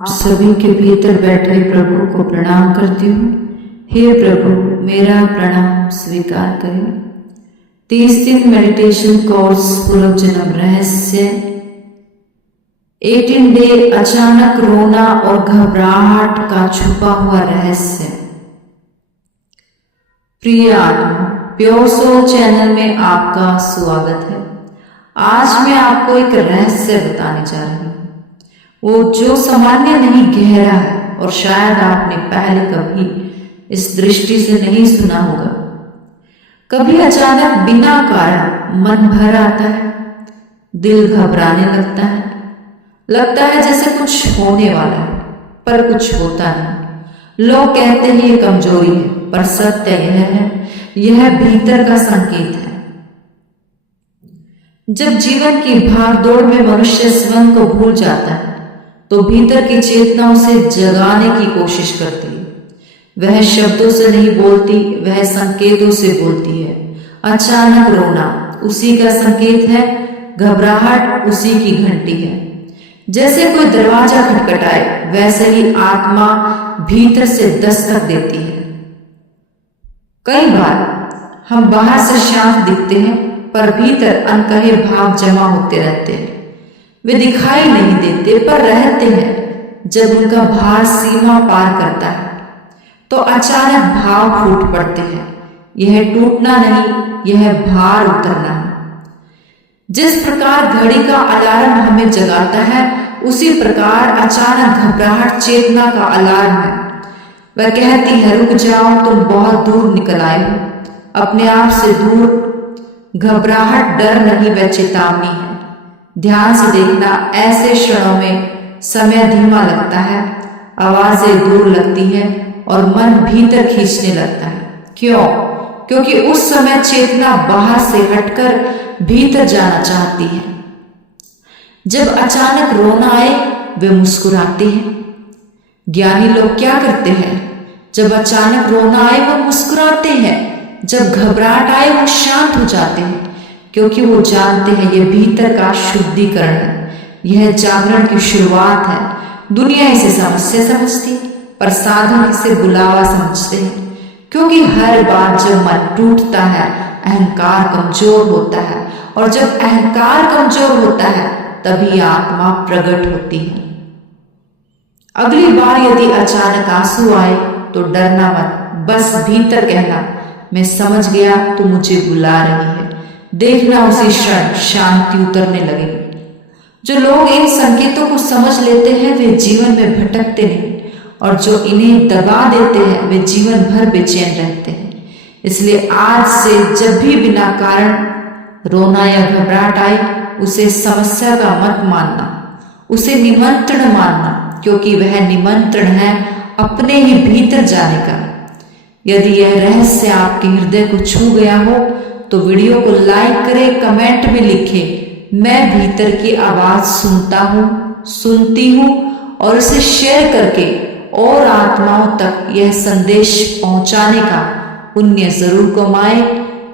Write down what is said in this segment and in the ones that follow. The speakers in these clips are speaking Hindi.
आप सभी के भीतर बैठे प्रभु को प्रणाम करती हूँ। हे प्रभु, मेरा प्रणाम स्वीकार करें। 30 दिन मेडिटेशन कोर्स पूर्व जन्म रहस्य। 18 डे अचानक रोना और घबराहट का छुपा हुआ रहस्य। प्रिय आत्मा, प्योर सोल चैनल में आपका स्वागत है। आज मैं आपको एक रहस्य बताने जा रही हूँ, वो जो सामान्य नहीं, गहरा है और शायद आपने पहले कभी इस दृष्टि से नहीं सुना होगा। कभी अचानक बिना कारण मन भर आता है, दिल घबराने लगता है जैसे कुछ होने वाला है, पर कुछ होता नहीं। लोग कहते हैं ये कमजोरी है, पर सत्य यह है, यह भीतर का संकेत है। जब जीवन की भागदौड़ में मनुष्य स्वयं को भूल जाता है, तो भीतर की चेतना उसे जगाने की कोशिश करती है। वह शब्दों से नहीं बोलती, वह संकेतों से बोलती है। अचानक रोना उसी का संकेत है, घबराहट उसी की घंटी है। जैसे कोई दरवाजा खटखटाए, वैसे ही आत्मा भीतर से दस्तक देती है। कई बार हम बाहर से शांत दिखते हैं, पर भीतर अनकहे भाव जमा होते रहते हैं। वे दिखाई नहीं देते, पर रहते हैं। जब उनका भार सीमा पार करता है, तो अचानक भाव फूट पड़ते हैं। यह टूटना नहीं, यह भार उतरना है। जिस प्रकार घड़ी का अलार्म हमें जगाता है, उसी प्रकार अचानक घबराहट चेतना का अलार्म है। वह कहती है, रुक जाओ, तुम बहुत दूर निकल आए हो, अपने आप से दूर। घबराहट डर नहीं, वह चेतावनी है। ध्यान से देखना, ऐसे क्षणों में समय धीमा लगता है, आवाजें दूर लगती हैं और मन भीतर खींचने लगता है। क्यों? क्योंकि उस समय चेतना बाहर से हटकर भीतर जाना चाहती है। जब अचानक रोना आए, वे मुस्कुराते हैं। ज्ञानी लोग क्या करते हैं? जब अचानक रोना आए, वो मुस्कुराते हैं। जब घबराहट आए, वो शांत हो जाते हैं, क्योंकि वो जानते हैं यह भीतर का शुद्धिकरण है, यह जागरण की शुरुआत है। दुनिया इसे समस्या समझती, पर साधक इसे बुलावा समझते हैं। क्योंकि हर बार जब मन टूटता है, अहंकार कमजोर होता है, और जब अहंकार कमजोर होता है, तभी आत्मा प्रकट होती है। अगली बार यदि अचानक आंसू आए, तो डरना मत, बस भीतर कहना, मैं समझ गया, तू मुझे बुला रही है। देखना, उसी क्षण शांति उतरने लगेगी। जो लोग इन संकेतों को समझ लेते हैं, वे जीवन में भटकते नहीं, और जो इन्हें दबा देते हैं, वे जीवन भर बेचैन रहते हैं। इसलिए आज से जब भी बिना कारण रोना या घबराहट आए, उसे समस्या का मत मानना, उसे निमंत्रण मानना, क्योंकि वह निमंत्रण है अपने ही भीतर जाने का। यदि यह रहस्य आपके हृदय को छू गया हो, तो वीडियो को लाइक करें, कमेंट में लिखें, मैं भीतर की आवाज सुनता हूँ, सुनती हूँ, और इसे शेयर करके और आत्माओं तक यह संदेश पहुंचाने का पुण्य जरूर कमाए।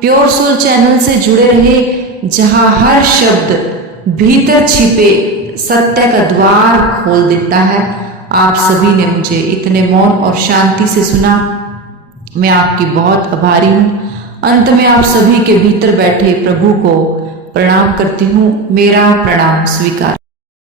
प्योर सोल चैनल से जुड़े रहे, जहां हर शब्द भीतर छिपे सत्य का द्वार खोल देता है। आप सभी ने मुझे इतने मौन और शांति से सुना, मैं आपकी बहुत आभारी हूँ। अंत में आप सभी के भीतर बैठे प्रभु को प्रणाम करती हूँ। मेरा प्रणाम स्वीकार।